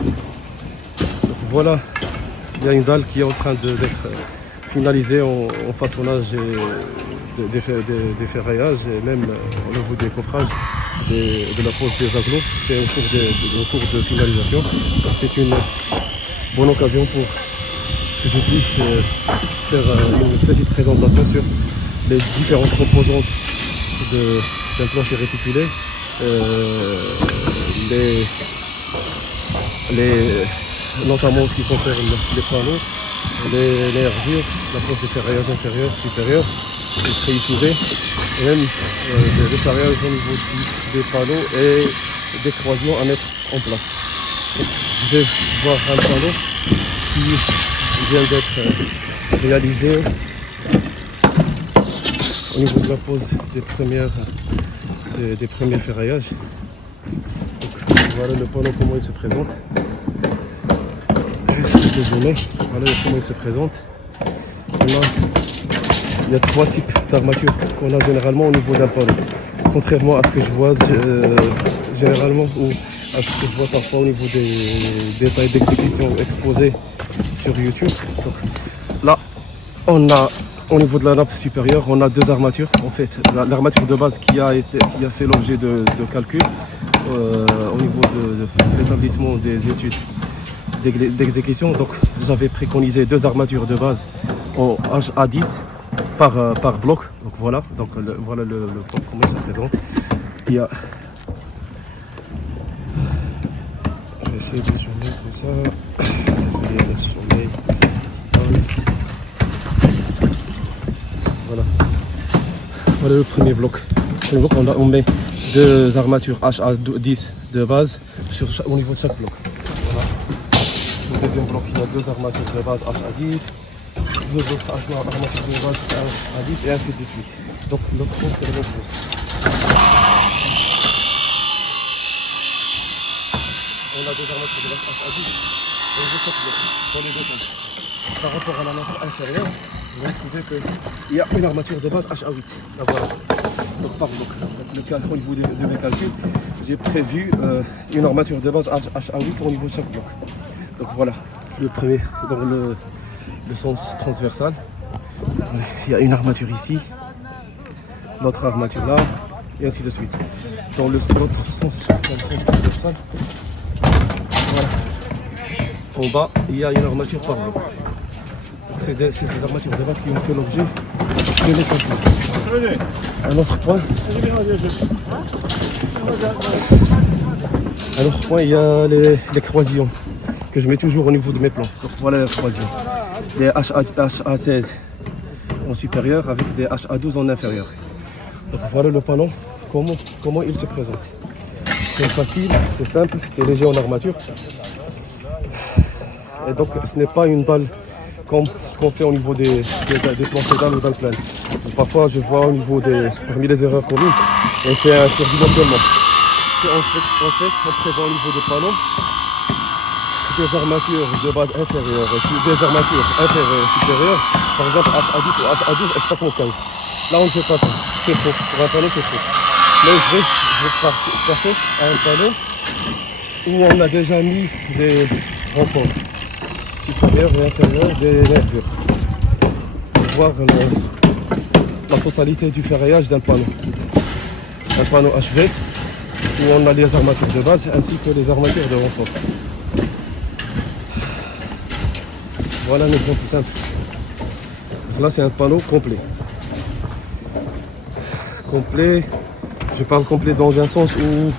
Donc voilà, il y a une dalle qui est en train d'être finalisée en façonnage et des ferraillages et même au niveau des coffrages de la pose des agglos. C'est en cours de finalisation. C'est une bonne occasion pour que je puisse faire une petite présentation sur les différentes composantes d'un plancher réticulé, notamment en ce qui concerne les panneaux, les nervures, la pose de ferraillage inférieur, supérieur, les treillis soudés, et même le ferraillage au niveau des panneaux et des croisements à mettre en place. Je vais voir un panneau qui vient d'être réalisé au niveau de la pose des premiers ferraillages. Donc, voilà le panneau, comment il se présente. Je vais essayer de zoomer. Voilà comment il se présente. Il y a 3 types d'armatures qu'on a généralement au niveau d'un panneau. Contrairement à ce que je vois généralement ou à ce que je vois parfois au niveau des détails d'exécution exposés sur YouTube. Donc là, on a au niveau de la nappe supérieure, on a 2 armatures. En fait, l'armature de base qui a fait l'objet de calcul au niveau de l'établissement des études d'exécution. Donc, vous avez préconisé 2 armatures de base en HA10 par bloc. Donc voilà, voilà le plan, comment il se présente. Il y a... Je vais essayer de zoomer comme ça. Désolé, le sommeil. Voilà le premier bloc. On met 2 armatures HA10 de base au niveau de chaque bloc. Voilà. Le deuxième bloc, il y a 2 armatures de base HA10, 2 autres armatures de base HA10 et ainsi de suite. Donc l'autre plan, c'est la même chose. On a 2 armatures de base HA10 au niveau de chaque bloc, dans les 2 temps. Par rapport à la nappe inférieure, vous allez trouver qu'il y a une armature de base HA8. Là, voilà. Donc par bloc. Au niveau de mes calculs, j'ai prévu une armature de base HA8 au niveau de chaque bloc. Donc voilà, le premier dans le sens transversal. Il y a une armature ici, l'autre armature là, et ainsi de suite. Dans l'autre sens, transversal, voilà. En bas, il y a une armature par bloc. C'est des armatures de base qui ont fait l'objet de mes calculs. Un autre point, il y a les croisillons que je mets toujours au niveau de mes plans. Donc voilà les croisillons. Les HA16 en supérieur avec des HA12 en inférieur. Donc voilà le panneau, comment il se présente. C'est facile, c'est simple, c'est léger en armature. Et donc ce n'est pas une balle comme ce qu'on fait au niveau des planchers dalles ou dalles pleines. Parfois je vois au niveau parmi les erreurs commises, et c'est un surdimensionnement. On prévoit au niveau des panneaux des armatures de base inférieure, des armatures inférieures et supérieures, par exemple HA10 ou HA12, espacement 15. Là on ne fait pas ça, c'est trop, pour un panneau c'est trop. Mais je vais passer à un panneau où on a déjà mis des renforts supérieurs et inférieurs des nervures pour voir la totalité du ferraillage d'un panneau. Un panneau HV où on a les armatures de base ainsi que les armatures de renfort. Voilà un exemple simple. Là c'est un panneau complet. Complet, je parle complet dans un sens où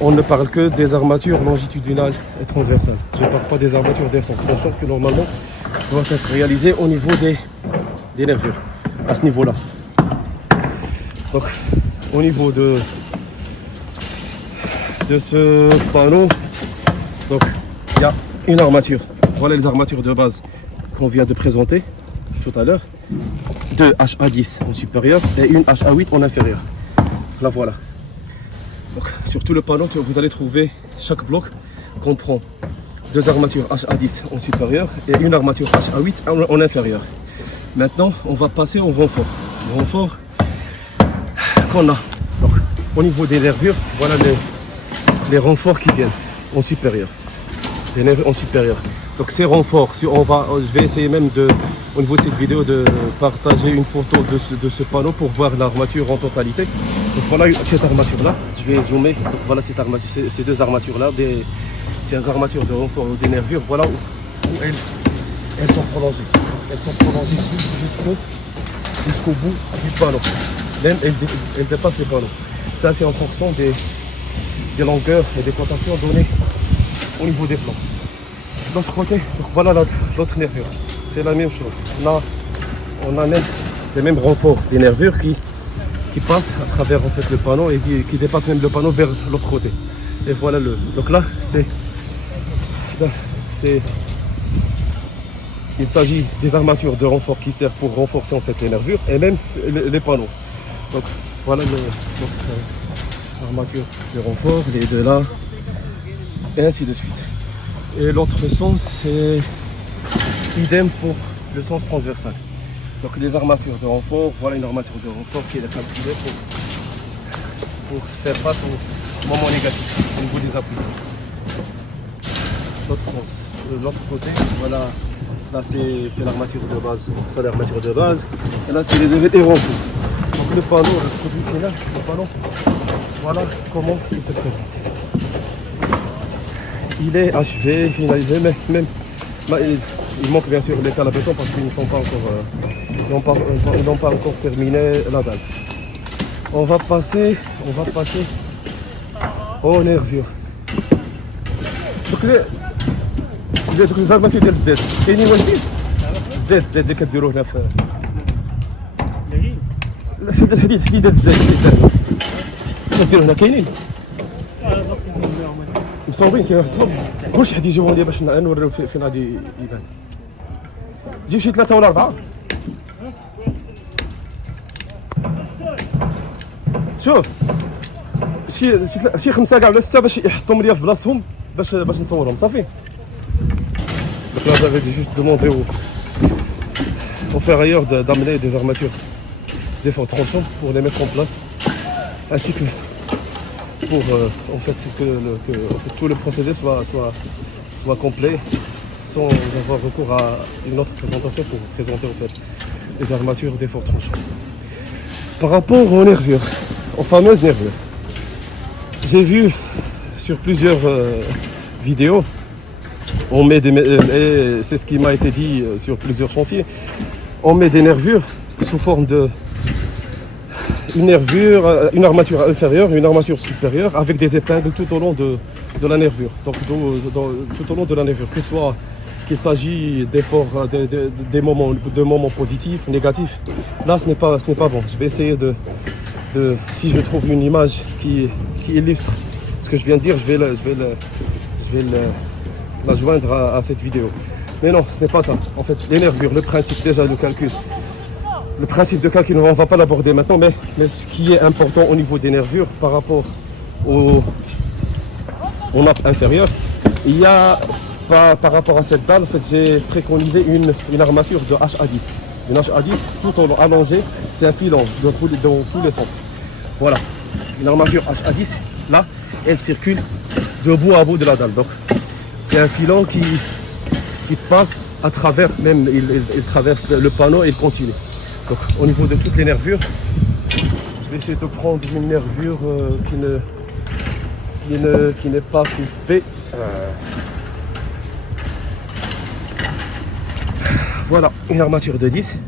on ne parle que des armatures longitudinales et transversales. Je ne parle pas des armatures d'effort, sachant que normalement doivent être réalisées au niveau des nervures, à ce niveau-là. Donc au niveau de ce panneau, donc il y a une armature. Voilà les armatures de base qu'on vient de présenter tout à l'heure. 2 HA10 en supérieur et une HA8 en inférieur. Là voilà. Donc, sur tout le panneau, vous allez trouver chaque bloc comprend 2 armatures HA10 en supérieur et une armature HA8 en inférieur. Maintenant, on va passer au renfort. Le renfort qu'on a. Donc, au niveau des nervures, voilà les renforts qui viennent en supérieur. les nervures en supérieur. Donc ces renforts, si on va, je vais essayer même de, au niveau de cette vidéo de partager une photo de ce panneau pour voir l'armature en totalité. Donc voilà cette armature là, je vais zoomer. Donc voilà cette armature, ces deux armatures là, ces armatures de renfort des nervures, voilà où elles sont prolongées. Elles sont prolongées jusqu'au bout du panneau. Même elles dépassent les panneaux. Ça c'est en fonction des longueurs et des cotations données au niveau des plans. De l'autre côté, donc voilà l'autre nervure. C'est la même chose. On a même les mêmes renforts des nervures qui passent à travers en fait, le panneau et qui dépassent même le panneau vers l'autre côté. Et voilà le. Donc là, il s'agit des armatures de renfort qui servent pour renforcer en fait les nervures et même les panneaux. Donc voilà l'armature de renfort, les deux là, et ainsi de suite. Et l'autre sens, c'est idem pour le sens transversal. Donc les armatures de renfort, voilà une armature de renfort qui est calculée pour faire face au moment négatif au niveau des appuis. L'autre sens, de l'autre côté, voilà, là c'est l'armature de base, ça l'armature de base, et là c'est les renforts. Donc le panneau, le produit final, le panneau, voilà comment il se présente. Il est achevé, finalisé, même là, il manque bien sûr les cales à béton parce qu'ils ne sont pas encore, ils n'ont pas encore terminé la dalle. On va passer aux nervures. Donc les armatures ديال الزيت كاينين واحدين الزيت اللي كديروه هنا في الحديد ديال الزيت كديروه هنا كاينين مصوبين كاين واحد الطلب قول شي حد يجيبهم لي باش نوريو فين غادي يبان جيب شي 3 ولا 4 شوف شي 5 كاع ولا 6 باش يحطهم ليا في بلاصتهم باش نصورهم صافي. Donc là j'avais juste demandé aux ferrailleurs d'amener des armatures d'effort tranchant pour les mettre en place ainsi que pour en fait que tout le procédé soit complet sans avoir recours à une autre présentation pour présenter en fait les armatures d'effort tranchant. Par rapport aux nervures, aux fameuses nervures, j'ai vu sur plusieurs vidéos, on met et c'est ce qui m'a été dit sur plusieurs chantiers, on met des nervures sous forme de une nervure, une armature inférieure, une armature supérieure avec des épingles tout au long de la nervure. Donc tout au long de la nervure, qu'il s'agit d'efforts, de moments positifs, négatifs. Là, ce n'est pas bon. Je vais essayer si je trouve une image qui illustre ce que je viens de dire, je vais la joindre à cette vidéo. Mais non, ce n'est pas ça. En fait, les nervures, le principe déjà de calcul. Le principe de calcul, on ne va pas l'aborder maintenant, mais ce qui est important au niveau des nervures par rapport aux nappes inférieures, il y a, par rapport à cette dalle, en fait, j'ai préconisé une armature de HA10. Une HA10 tout au long allongée, c'est un filon dans tous les sens. Voilà, une armature HA10, là, elle circule de bout à bout de la dalle. Donc, c'est un filon qui passe à travers, même il traverse le panneau et il continue. Donc au niveau de toutes les nervures, je vais essayer de prendre une nervure qui n'est pas coupée. Voilà, une armature de 10.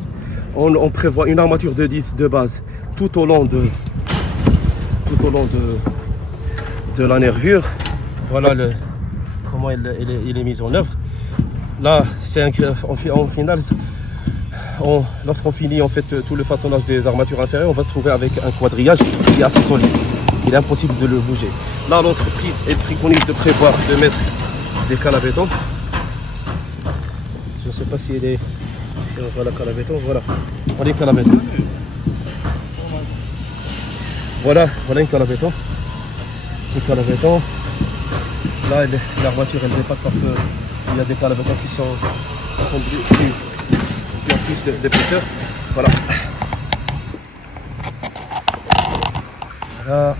On prévoit une armature de 10 de base tout au long de la nervure. Voilà comment il est mis en œuvre. Là, c'est en final, lorsqu'on finit en fait tout le façonnage des armatures inférieures, on va se trouver avec un quadrillage qui est assez solide. Il est impossible de le bouger. Là, l'entreprise est préconise de prévoir de mettre des cales à béton. Je ne sais pas si on voit la cale à béton. Voilà, on a les cales à béton. Voilà une cale à béton. Une cale à béton. Là, l'armature elle dépasse parce qu'il y a des cales à béton qui ont plus d'épaisseur. Voilà. Voilà.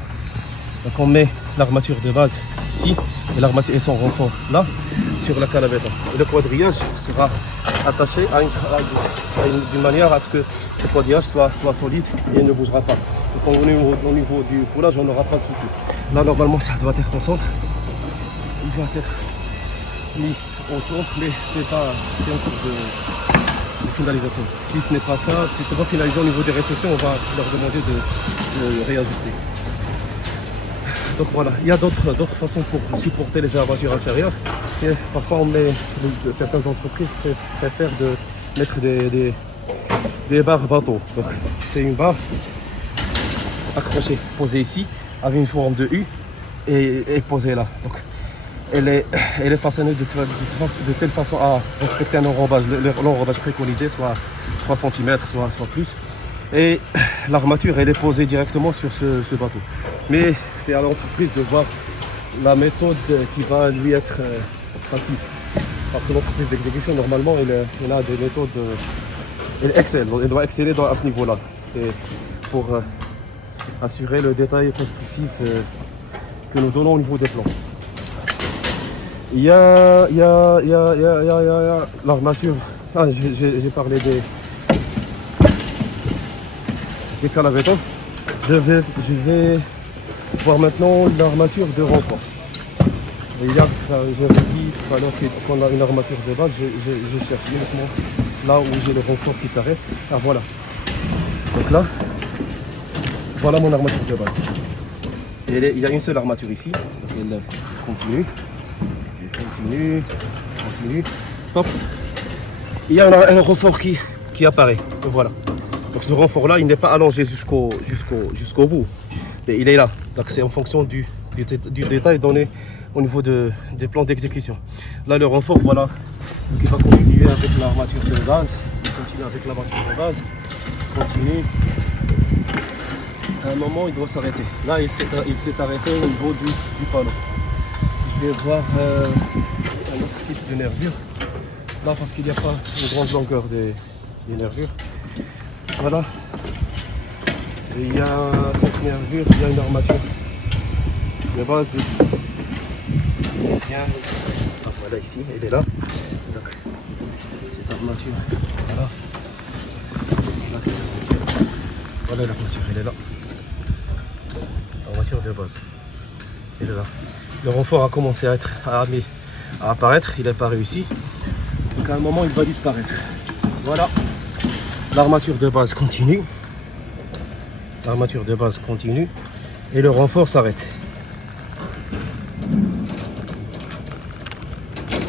Donc on met l'armature de base ici et l'armature et son renfort là. sur la calavetta. Et le quadrillage sera attaché d'une manière à ce que le quadrillage soit solide et ne bougera pas. Donc au niveau du coulage, on n'aura pas de souci. Là, normalement, ça doit être en centre. Il doit être mis au centre, mais c'est en cours de finalisation. Si ce n'est pas ça, si ce n'est pas finalisé au niveau des restrictions, on va leur demander de réajuster. Donc voilà, il y a d'autres façons pour supporter les armatures inférieures. Parfois, certaines entreprises préfèrent de mettre des barres bateau. Donc c'est une barre accrochée, posée ici, avec une forme de U et posée là. Donc elle est façonnée de telle façon à respecter un enrobage, l'enrobage préconisé, soit 3 cm, soit plus. Et l'armature, elle est posée directement sur ce bateau. Mais c'est à l'entreprise de voir la méthode qui va lui être facile. Parce que l'entreprise d'exécution, normalement, elle a des méthodes, elle doit exceller à ce niveau-là. Et pour assurer le détail constructif que nous donnons au niveau des plans. Il y a l'armature. Ah, j'ai parlé des calavettons. Je vais voir maintenant l'armature de renfort. J'avais dit tout à l'heure qu'on a une armature de base. Je cherche uniquement là où j'ai le renfort qui s'arrête. Ah voilà. Donc là, voilà mon armature de base. Et il y a une seule armature ici. Donc elle continue. Continue. Top. Il y a un renfort qui apparaît. Voilà. Donc ce renfort là, il n'est pas allongé jusqu'au bout. Mais il est là. Donc c'est en fonction du détail donné au niveau des plans d'exécution. Là le renfort, voilà. Donc il va continuer avec l'armature de base. Il continue avec l'armature de base. Continue. À un moment, il doit s'arrêter. Là, il s'est arrêté au niveau du panneau. Je vais voir un autre type de nervure. Là, parce qu'il n'y a pas une grande longueur des nervures. Voilà. Et il y a cette nervure, il y a une armature de base de 10. Bien. Ah, voilà, ici, elle est là. Donc, cette armature, voilà. Là, cette armature. Voilà l'armature, elle est là. L'armature de base. Elle est là. Le renfort a commencé à apparaître, il n'est pas réussi. Donc à un moment il va disparaître. Voilà. L'armature de base continue. L'armature de base continue. Et le renfort s'arrête.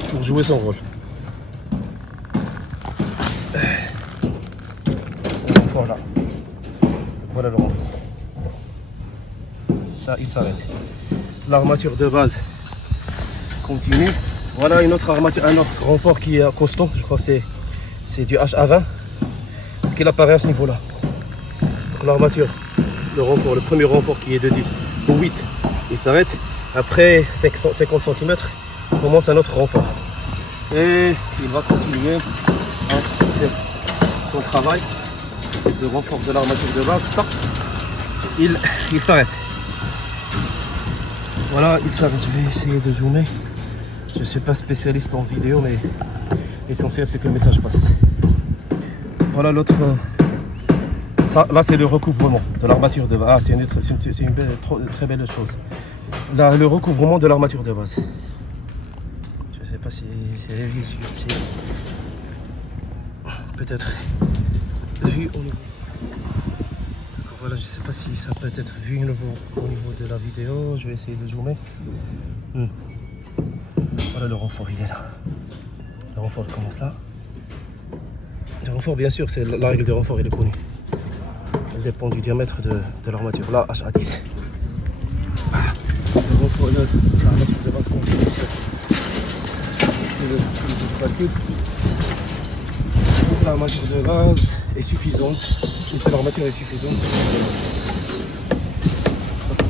Pour jouer son rôle. Le renfort là. Voilà le renfort. Ça, il s'arrête. L'armature de base continue. Voilà une autre armature, un autre renfort qui est costaud. Je crois que c'est du HA20 qui apparaît à ce niveau-là. L'armature, le premier renfort qui est de 10 ou 8, il s'arrête. Après 50 cm, commence un autre renfort. Et il va continuer à faire son travail. Le renfort de l'armature de base, top, il s'arrête. Voilà, il s'arrête. Je vais essayer de zoomer. Je ne suis pas spécialiste en vidéo, mais l'essentiel c'est que le message passe. Voilà l'autre. Là, c'est le recouvrement de l'armature de base. Ah, c'est une très belle chose. Là, le recouvrement de l'armature de base. Je ne sais pas si c'est peut-être vu au niveau. Voilà, je ne sais pas si ça peut être vu au niveau de la vidéo. Je vais essayer de zoomer. Voilà, le renfort, il est là. Le renfort commence là. Le renfort, bien sûr, c'est la règle de renfort, il est connue. Elle dépend du diamètre de l'armature. Là, HA10. Voilà. Le renfort, l'armature de base continue. L'armature de base est suffisante. L'armature est suffisante.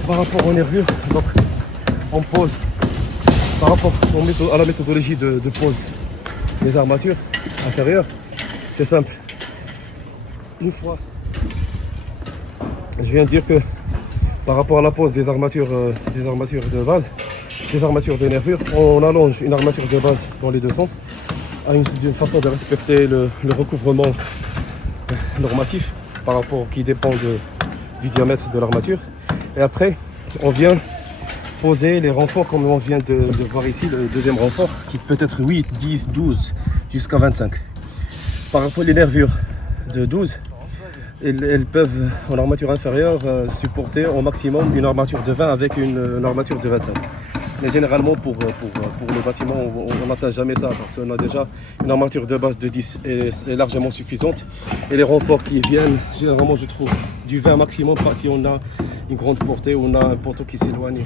Par rapport aux nervures, donc on pose. Par rapport à la méthodologie de pose des armatures inférieures, c'est simple. Une fois, je viens de dire que par rapport à la pose des armatures de base, des armatures de nervures. On allonge une armature de base dans les deux sens d'une façon de respecter le recouvrement normatif par rapport qui dépend du diamètre de l'armature. Et après, on vient poser les renforts comme on vient de voir ici, le deuxième renfort qui peut être 8, 10, 12 jusqu'à 25. Par rapport aux nervures de 12, elles peuvent en armature inférieure supporter au maximum une armature de 20 avec une armature de 25. Mais généralement pour le bâtiment on n'atteint jamais ça parce qu'on a déjà une armature de base de 10 et c'est largement suffisante. Et les renforts qui viennent, généralement je trouve du 20 maximum, pas si on a une grande portée ou on a un poteau qui s'éloigne,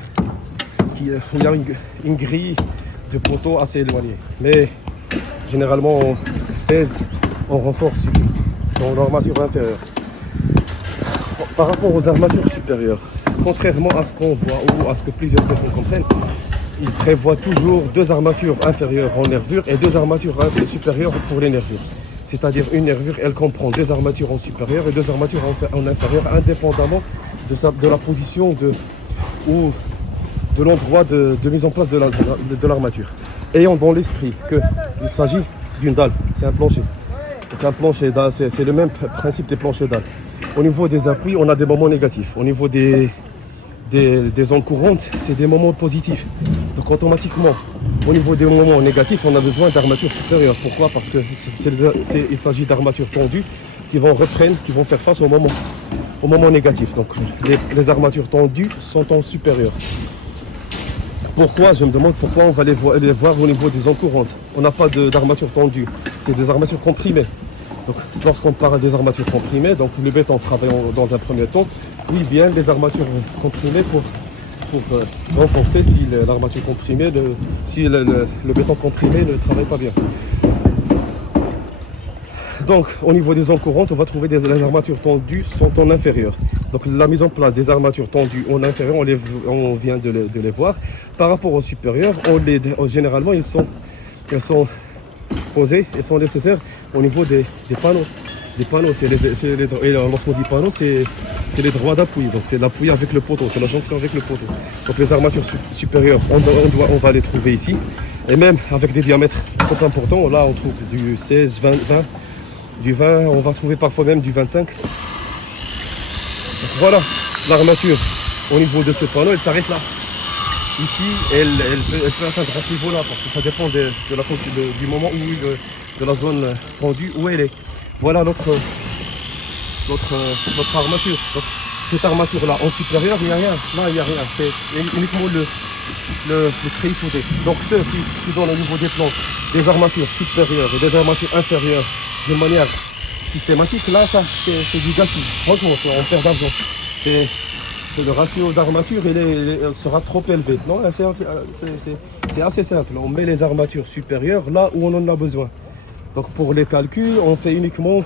il y a une grille de poteaux assez éloignée. Mais généralement 16 en renfort suffit, c'est en armature inférieure. Par rapport aux armatures supérieures, contrairement à ce qu'on voit ou à ce que plusieurs personnes comprennent, il prévoit toujours deux armatures inférieures en nervure et deux armatures supérieures pour les nervures. C'est-à-dire une nervure, elle comprend deux armatures en supérieur et deux armatures en inférieur, indépendamment de la position ou de l'endroit de mise en place de l'armature. Ayant dans l'esprit qu'il s'agit d'une dalle, c'est un plancher. Donc un plancher, c'est le même principe des planchers dalles. Au niveau des appuis, on a des moments négatifs. Au niveau des ondes courantes, c'est des moments positifs. Donc automatiquement, au niveau des moments négatifs, on a besoin d'armatures supérieures. Pourquoi? Parce qu'il s'agit d'armatures tendues qui vont faire face au moment négatif. Donc les armatures tendues sont en supérieur. Pourquoi? Je me demande pourquoi on va les voir au niveau des ondes courantes. On n'a pas d'armature tendue, c'est des armatures comprimées. Donc lorsqu'on parle des armatures comprimées, donc le béton travaille dans un premier temps, puis viennent les armatures comprimées pour renforcer si l'armature comprimée, si le béton comprimé ne travaille pas bien. Donc au niveau des ondes courantes, on va trouver les armatures tendues sont en inférieur. Donc la mise en place des armatures tendues en inférieur, on vient de les voir. Par rapport aux supérieurs, généralement ils sont posés et sont nécessaires au niveau des panneaux. Les panneaux, et lorsqu'on dit panneau, c'est les droits d'appui. Donc c'est l'appui avec le poteau, c'est la jonction avec le poteau. Donc les armatures supérieures, on va les trouver ici. Et même avec des diamètres trop importants, là on trouve du 16, 20, du 20, on va trouver parfois même du 25. Donc voilà, l'armature au niveau de ce panneau, elle s'arrête là. Ici, elle peut atteindre à ce niveau-là parce que ça dépend du moment de la zone tendue où elle est. Voilà notre armature. Donc, cette armature-là, en supérieur, il n'y a rien. Là, il n'y a rien. C'est uniquement le treillis soudé. Donc ceux qui donnent au niveau des plans des armatures supérieures et des armatures inférieures de manière systématique, là, ça, c'est du gâchis. Franchement, on perd d'argent. C'est le ratio d'armature, il sera trop élevé. Non, c'est assez simple. On met les armatures supérieures là où on en a besoin. Donc pour les calculs, on fait uniquement,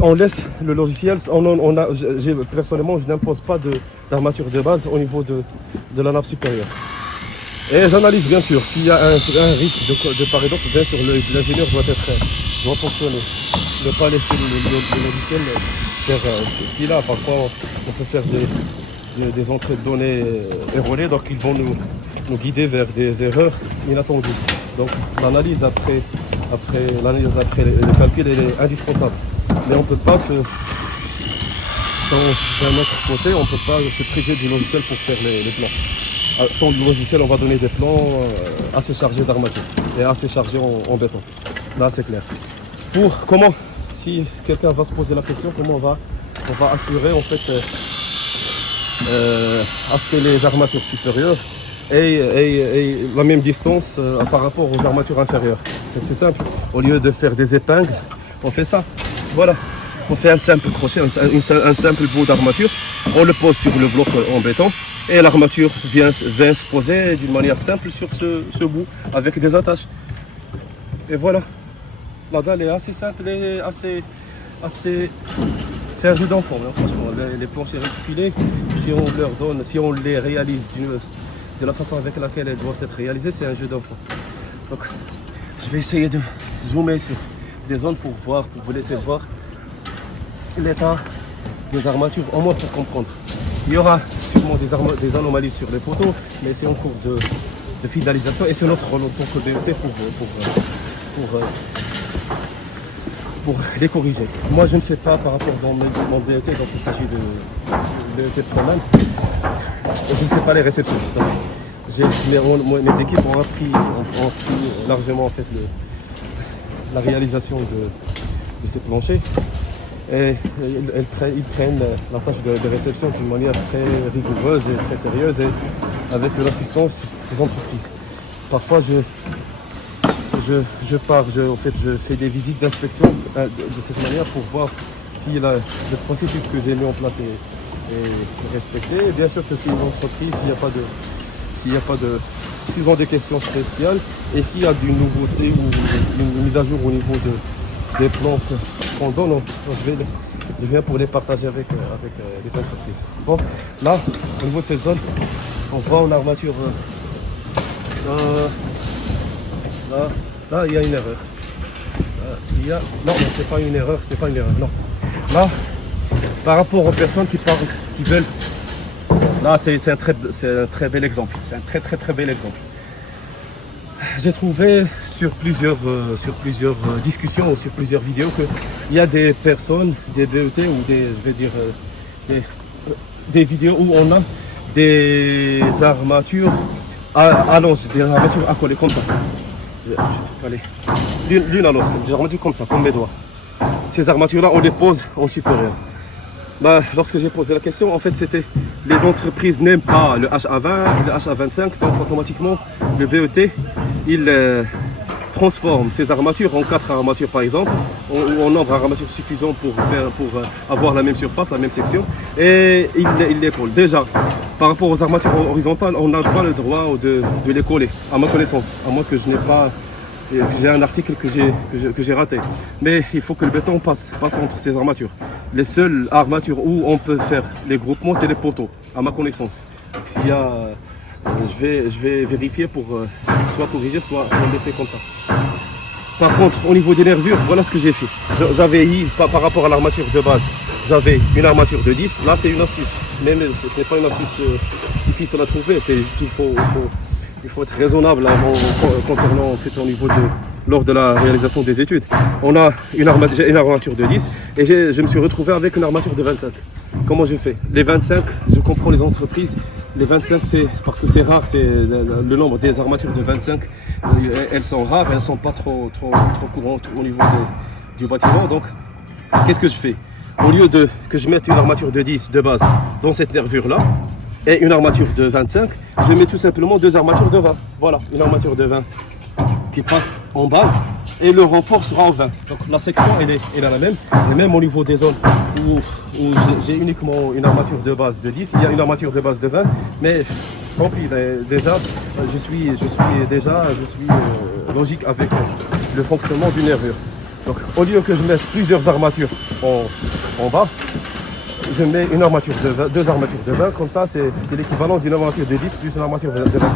on laisse le logiciel. Personnellement, je n'impose pas d'armature de base au niveau de la nappe supérieure. Et j'analyse bien sûr s'il y a un risque de part et d'autre. Bien sûr, l'ingénieur doit fonctionner. Ne pas laisser le logiciel faire ce qu'il a. Parfois, on peut faire des entrées de données erronées, donc ils vont nous guider vers des erreurs inattendues. Donc l'analyse après les calculs, elle est indispensable. Mais on ne peut pas d'un autre côté, on ne peut pas se priver du logiciel pour faire les plans. Sans le logiciel, on va donner des plans assez chargés d'armature et assez chargés en béton. Là, c'est clair. Si quelqu'un va se poser la question, comment on va assurer en fait à ce que les armatures supérieures aient la même distance par rapport aux armatures inférieures. C'est simple. Au lieu de faire des épingles, on fait ça. Voilà. On fait un simple crochet, un simple bout d'armature. On le pose sur le bloc en béton et l'armature vient se poser d'une manière simple sur ce bout avec des attaches. Et voilà. La dalle est assez simple et assez c'est un jeu d'enfant, hein, franchement. Les planchers réticulés, si on les réalise de la façon avec laquelle elles doivent être réalisées, c'est un jeu d'enfant. Donc, je vais essayer de zoomer sur des zones pour vous laisser voir l'état des armatures, au moins pour comprendre. Il y aura sur effectivement des anomalies sur les photos, mais c'est en cours de finalisation et c'est notre rôle en tant que BET pour les corriger. Moi, je ne fais pas par rapport à mon BET, donc il s'agit de BET Proman. Je ne fais pas les réceptions. Donc, mes équipes ont appris largement en fait, la réalisation de ces planchers. Et ils prennent la tâche de réception d'une manière très rigoureuse et très sérieuse et avec l'assistance des entreprises. Parfois, je fais des visites d'inspection de cette manière pour voir si le processus que j'ai mis en place est respecté. Et bien sûr que c'est une entreprise, s'ils ont des questions spéciales et s'il y a d'une nouveauté ou une mise à jour au niveau des plans qu'on donne, je viens pour les partager avec les entreprises. Bon, là, au niveau de cette zone, on voit en armature. Là, il y a une erreur. Non, c'est pas une erreur, non. Là, par rapport aux personnes qui veulent. Là, c'est un très bel exemple. C'est un très bel exemple. J'ai trouvé sur plusieurs discussions ou sur plusieurs vidéos qu'il y a des personnes, des BET ou des vidéos où on a des armatures des armatures accolées comme ça. Allez, l'une à l'autre, des armatures comme ça, comme mes doigts. Ces armatures-là, on les pose en supérieur. Lorsque j'ai posé la question, en fait, c'était les entreprises n'aiment pas le HA20, le HA25, donc automatiquement, le BET, il transforme ces armatures en 4 armatures par exemple, ou en nombre d'armatures suffisant pour avoir la même surface, la même section, et il les colle. Déjà, par rapport aux armatures horizontales, on n'a pas le droit de les coller, à ma connaissance, à moins que je n'ai pas. J'ai un article que j'ai raté. Mais il faut que le béton passe entre ces armatures. Les seules armatures où on peut faire les groupements, c'est les poteaux, à ma connaissance. Donc, s'il y a, je vais vérifier pour soit corriger, soit laisser comme ça. Par contre, au niveau des nervures, voilà ce que j'ai fait. J'avais par rapport à l'armature de base, j'avais une armature de 10. Là, c'est une astuce. Mais ce n'est pas une astuce difficile à trouver. Il faut être raisonnable concernant en fait, lors de la réalisation des études. J'ai une armature de 10 et je me suis retrouvé avec une armature de 25. Comment j'ai fait? Les 25, je comprends les entreprises. Les 25, c'est parce que c'est rare, c'est le nombre des armatures de 25. Elles sont rares, elles ne sont pas trop courantes au niveau du bâtiment. Donc, qu'est-ce que je fais? Au lieu que je mette une armature de 10 de base dans cette nervure-là, et une armature de 25, je mets tout simplement 2 armatures de 20. Voilà, une armature de 20 qui passe en base et le renfort sera en 20. Donc la section elle est la même. Et même au niveau des zones où j'ai uniquement une armature de base de 10, il y a une armature de base de 20. Mais tant pis, déjà, je suis logique avec le fonctionnement d'une nervure. Donc au lieu que je mette plusieurs armatures en bas, je mets une armature de 20, 2 armatures de 20, comme ça c'est l'équivalent d'une armature de 10 plus une armature de 20.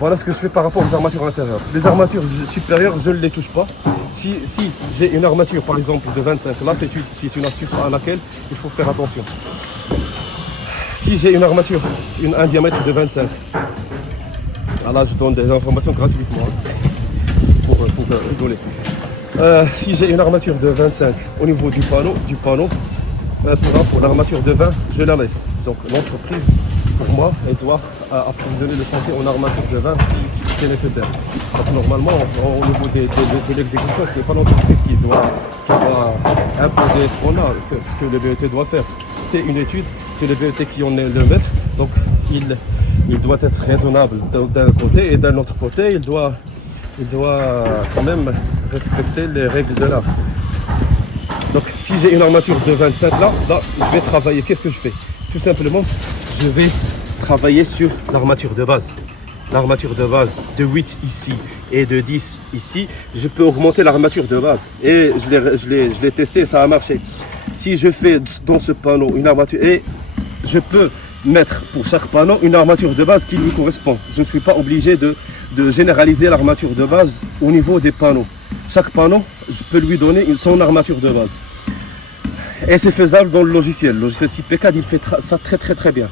Voilà ce que je fais par rapport aux armatures intérieures. Les armatures supérieures, je ne les touche pas. Si j'ai une armature par exemple de 25, là c'est une astuce à laquelle il faut faire attention. Si j'ai une armature, un diamètre de 25, là je donne des informations gratuitement pour rigoler. Si j'ai une armature de 25 au niveau du panneau, pour l'armature de 20, je la laisse. Donc l'entreprise, pour moi, elle doit approvisionner le chantier en armature de 20 si c'est nécessaire. Donc normalement, au niveau de l'exécution, ce n'est pas l'entreprise qui doit imposer ce qu'on a, c'est ce que le BET doit faire. C'est une étude, c'est le BET qui en est le maître, donc il doit être raisonnable d'un côté et d'un autre côté, il doit quand même respecter les règles de l'art. Donc si j'ai une armature de 25 là, je vais travailler. Qu'est-ce que je fais? Tout simplement, je vais travailler sur l'armature de base. L'armature de base de 8 ici et de 10 ici, je peux augmenter l'armature de base. Et je l'ai testé, ça a marché. Si je fais dans ce panneau une armature, et je peux mettre pour chaque panneau une armature de base qui lui correspond. Je ne suis pas obligé de généraliser l'armature de base au niveau des panneaux. Chaque panneau, je peux lui donner son armature de base. Et c'est faisable dans le logiciel. Le logiciel CPCAD, il fait ça très bien.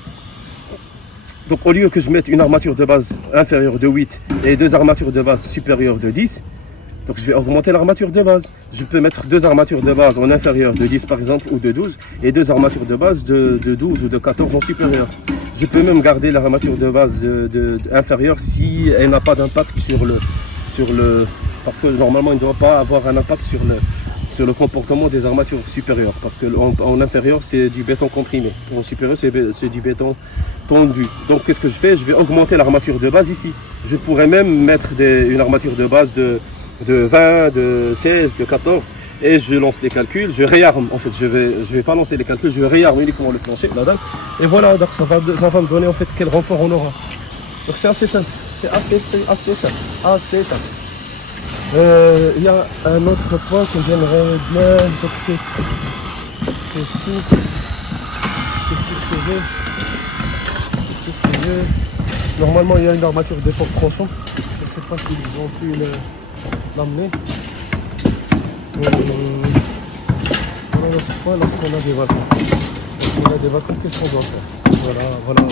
Donc au lieu que je mette une armature de base inférieure de 8 et deux armatures de base supérieures de 10, donc je vais augmenter l'armature de base. Je peux mettre deux armatures de base en inférieur de 10 par exemple ou de 12 et deux armatures de base de 12 ou de 14 en supérieur. Je peux même garder l'armature de base inférieure si elle n'a pas d'impact sur le... Parce que normalement il ne doit pas avoir un impact sur le comportement des armatures supérieures. Parce qu'en inférieur c'est du béton comprimé. En supérieur c'est du béton tendu. Donc qu'est-ce que je fais? Je vais augmenter l'armature de base ici. Je pourrais même mettre une armature de base de 20, de 16, de 14 et je lance les calculs, je réarme en fait, je vais pas lancer les calculs, je réarme uniquement le plancher, la dalle, et voilà, donc ça va me donner en fait quel renfort on aura. Donc c'est assez simple, c'est assez simple. Il y a un autre point que j'aimerais bien, donc c'est tout ce que j'ai. Normalement il y a une armature d'effort tranchant, je ne sais pas s'ils ont pu l'amener. Voilà notre point lorsqu'on a des vacances. Lorsqu'on a des vacances, qu'est-ce qu'on doit faire? Voilà.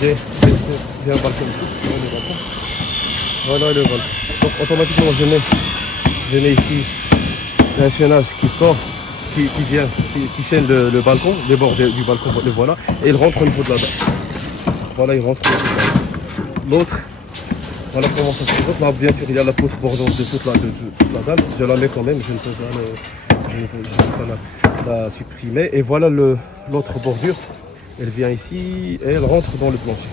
J'ai un balcon ici, sur les vacances. Voilà le balcon. Donc automatiquement je mets ici un chaînage qui sort, qui chaîne le balcon, les bords du balcon, le voilà, et il rentre au niveau de la dalle. Voilà, il rentre au niveau de la dalle. L'autre, voilà comment ça se présente. Là, bien sûr, il y a la poutre bordante de toute la dalle. Je la mets quand même, je ne peux pas la supprimer. Et voilà l'autre bordure. Elle vient ici et elle rentre dans le plancher.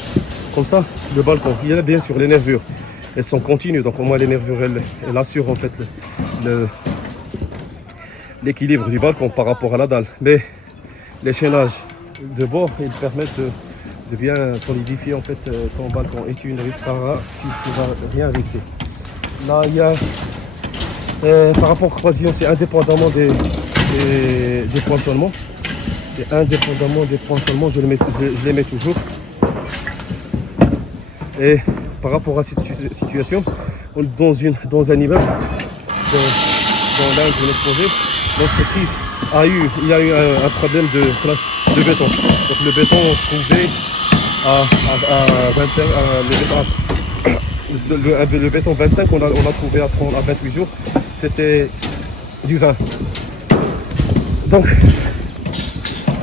Comme ça, le balcon. Il y a bien sûr les nervures. Elles sont continues, donc au moins les nervures, elles assurent en fait l'équilibre du balcon par rapport à la dalle. Mais les chaînages de bord, ils permettent de bien solidifier en fait ton balcon et tu ne vas rien risquer. Là il y a par rapport aux croisillons, c'est indépendamment des poinçonnements. C'est indépendamment des poinçonnements, je les mets toujours. Et par rapport à cette situation, dans un immeuble, dans l'un de nos projets, l'entreprise il y a eu un problème de béton. Donc le béton trouvé à 25, le béton 25 on a trouvé à 28 jours, c'était du 20. Donc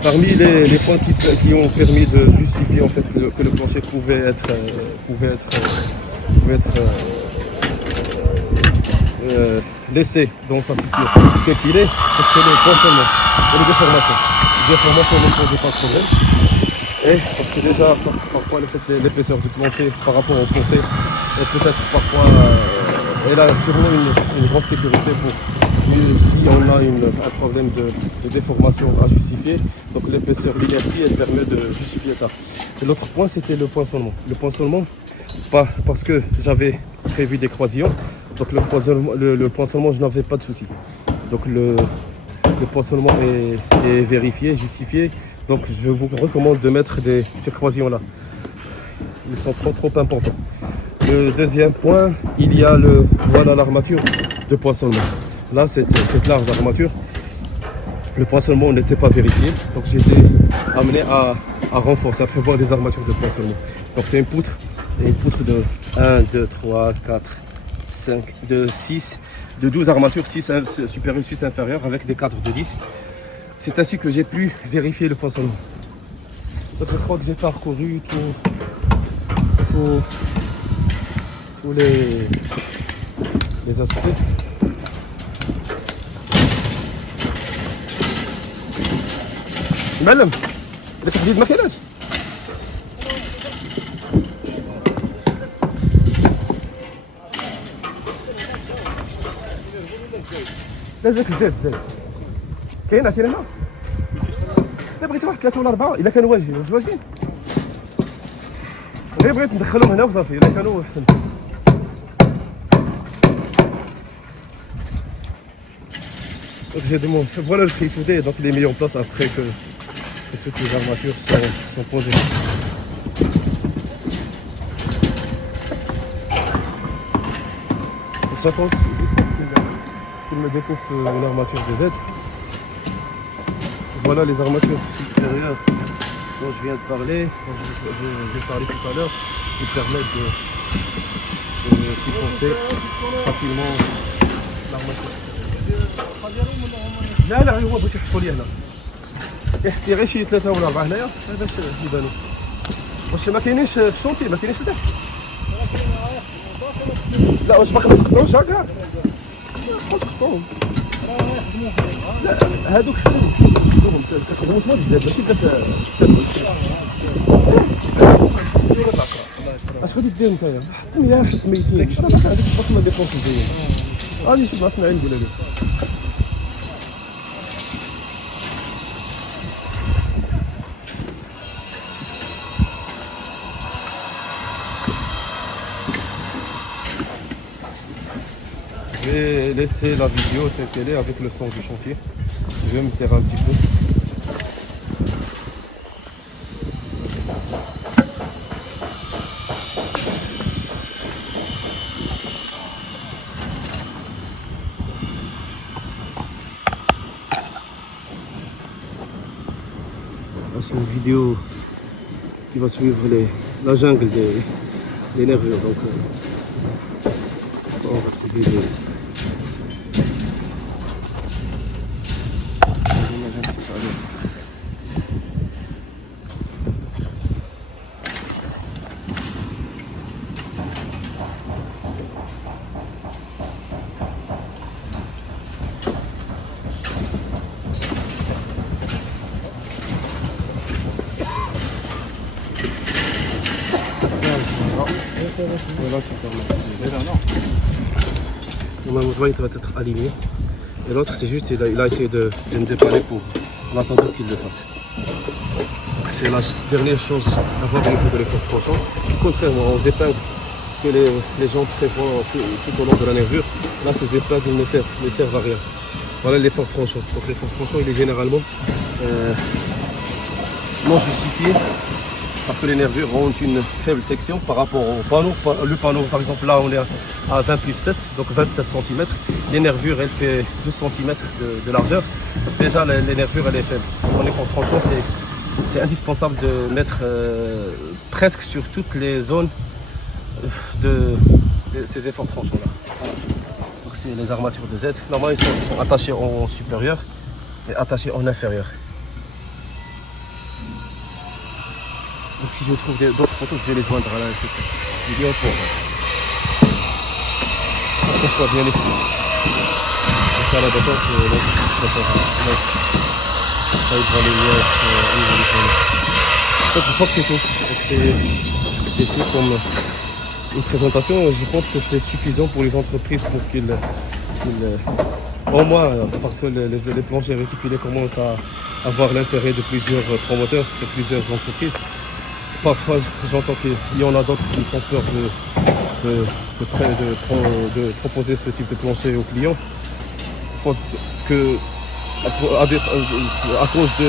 parmi les points qui ont permis de justifier en fait que le plancher pouvait être laissé dans sa situation tel qu'il est, c'est le poinçonnement et les déformations. Les déformations ne posaient pas de problème. Et parce que déjà, parfois, l'épaisseur du plancher par rapport au côté est peut-être parfois, elle a sûrement une grande sécurité pour si on a un problème de déformation à justifier. Donc l'épaisseur d'inertie, elle permet de justifier ça. Et l'autre point, c'était le poinçonnement. Le poinçonnement, parce que j'avais prévu des croisillons, donc le poinçonnement, je n'avais pas de souci. Donc le poinçonnement est vérifié, justifié. Donc je vous recommande de mettre ces croisillons-là. Ils sont trop importants. Le deuxième point, il y a l'armature de poinçonnement. Là, cette large armature, le poinçonnement n'était pas vérifié. Donc j'ai été amené à renforcer, à prévoir des armatures de poinçonnement. Donc c'est une poutre de 1, 2, 3, 4, 5, de 6, de 12 armatures, 6 supérieures, 6 inférieures, avec des cadres de 10. C'est ainsi que j'ai pu vérifier le poinçonnement. Donc je crois que j'ai parcouru tous les aspects. معلم بدك تجيب مكياج لازمك الزيت كاين عطينا هنا الا بغيتي واحد 3 ولا 4 الا كانوا واجدين غير بغيت ندخلهم هنا وصافي الا كانوا احسن. Donc j'ai démontré, voilà le tri soudé, donc il est mis en place après que toutes les armatures sont posées. J'attends juste ce qu'il me découpe une armature de Z. Voilà les armatures supérieures dont je viens de parler, j'ai parlé tout à l'heure, qui permettent de supporter facilement l'armature. لا لا هو بغيت يحطوا لي هنا يحكي غير شي 3 ولا 4 هنايا باش يبانوا. واش ما كاينينش في الشونتي ما كاينينش لتحت؟ لا واش باقي ما تقطعوش هكا؟ تقطعوهم لا هادوك حسن كتخدموا تما بزاف ماشي كتسالوا اش غادي دير نتايا؟ حط مياه حط ميتين انا باقي هذيك باقي ما ديفونس مزيان غادي نشوف مع اسماعيل نقولها لك. Je vais laisser la vidéo telle qu'elle est avec le son du chantier. Je vais me taire un petit peu. C'est une vidéo qui va suivre la jungle des nervures. Donc, on va trouver des... Voilà, c'est pas mal. Mon mouvement va être aligné. Et l'autre, c'est juste, il a essayé de me dépanner en attendant qu'il le fasse. C'est la dernière chose à voir au niveau de l'effort tranchant. Contrairement aux épingles que les gens prévoient tout au long de la nervure, là, ces épingles ne servent à rien. Voilà l'effort tranchant. Donc l'effort tranchant, il est généralement non justifié. Parce que les nervures ont une faible section par rapport au panneau. Le panneau, par exemple, là, on est à 20 plus 7, donc 27 cm. Les nervures, elle fait 12 cm de largeur. Donc déjà, les nervures, elle est faible. En effort tranchant, c'est indispensable de mettre presque sur toutes les zones de ces efforts tranchants-là. Voilà. Donc c'est les armatures de Z. Normalement, ils sont attachés en supérieur et attachés en inférieur. Donc si je trouve d'autres photos, je vais les joindre à cette vidéo pour qu'on soit bien expliqué. Donc ça, la data, c'est ça devant les liens au niveau du panneau. Donc je crois que c'est tout. C'est tout comme une présentation. Je pense que c'est suffisant pour les entreprises pour qu'ils au moins, parce que les planchers réticulés commencent à avoir l'intérêt de plusieurs promoteurs, de plusieurs entreprises. Parfois, j'entends qu'il y en a d'autres qui sont peur de proposer ce type de plancher aux clients. Faut que, à cause de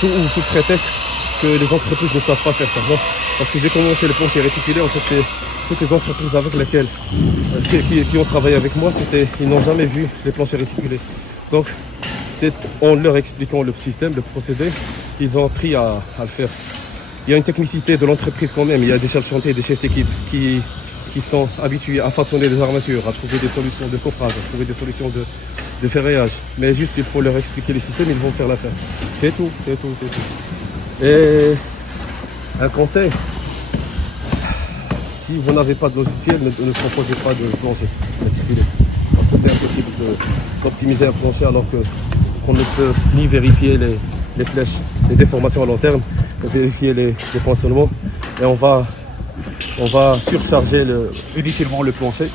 tout ou sous prétexte que les entreprises ne savent pas faire ça. Non, parce que j'ai commencé le plancher réticulé, en fait, c'est toutes les entreprises avec lesquelles qui ont travaillé avec moi, ils n'ont jamais vu les planchers réticulés. Donc, en leur expliquant le système, le procédé, ils ont appris à le faire. Il y a une technicité de l'entreprise quand même. Il y a des chefs de chantier et des chefs d'équipe qui sont habitués à façonner des armatures, à trouver des solutions de coffrage, à trouver des solutions de ferraillage. Mais juste, il faut leur expliquer le système, ils vont faire l'affaire. C'est tout. Et un conseil, si vous n'avez pas de logiciel, ne proposez pas de plancher réticulé. Parce que c'est impossible d'optimiser un plancher alors qu'on ne peut ni vérifier les flèches, les déformations à long terme, vérifier les poinçonnements, et on va surcharger inutilement le plancher,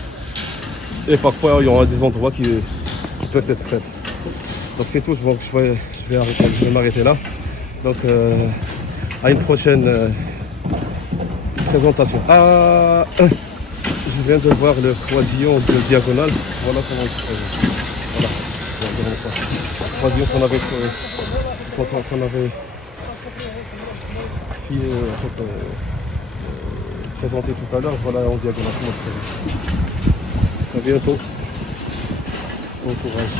et parfois il y aura des endroits qui peuvent être faits. Donc c'est tout, je vais m'arrêter là. Donc à une prochaine présentation. Je viens de voir le croisillon de diagonale, voilà comment il se présente. Voilà, le croisillon qu'on avait présenté tout à l'heure, voilà en diagonale comment se présente. À bientôt, bon courage.